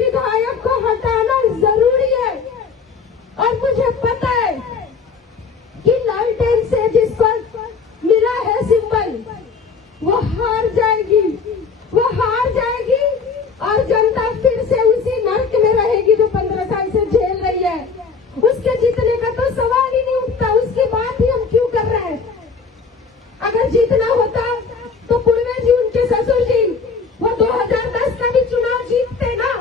विधायक को हटाना जरूरी है। और मुझे पता है कि लालटेन से जिसको मिला है सिंबल, वो हार जाएगी, वो हार जाएगी और जनता फिर से उसी नर्क में रहेगी जो 15 साल से झेल रही है। उसके जीतने का तो सवाल ही नहीं उठता, उसकी बात ही हम क्यों कर रहे हैं। अगर जीतना होता तो पूर्वे जी, उनके ससुर जी, वो 2010 का भी चुनाव जीतते ना,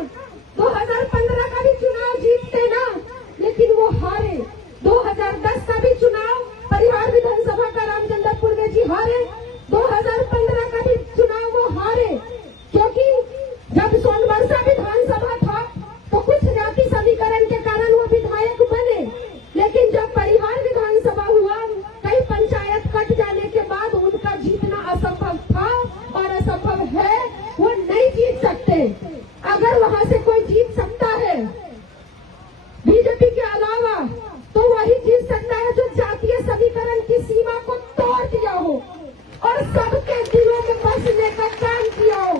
2015 का भी चुनाव जीतते ना, लेकिन वो हारे। 2010 का भी चुनाव परिहार विधानसभा का रामचंद्र पूर्वे जी हारे, 2015 का भी चुनाव वो हारे, क्योंकि जब सोनवर्षा विधानसभा था तो कुछ जाति समीकरण के कारण वो विधायक बने, लेकिन जब परिहार विधानसभा हुआ, कई पंचायत कट जाने के बाद उनका जीतना असंभव था और असंभव है, वो नहीं जीत सकते। अगर वहां से कोई जीत सकता है बीजेपी के अलावा, तो वही जीत सकता है जो जातीय समीकरण की सीमा को तोड़ दिया हो और सबके दिलों में बसने का काम किया हो,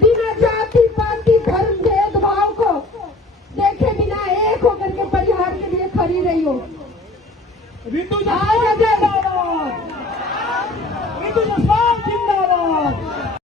बिना जाति पाति धर्म भेदभाव को देखे बिना एक होकर के परिहार के लिए खड़ी रही हो। रितु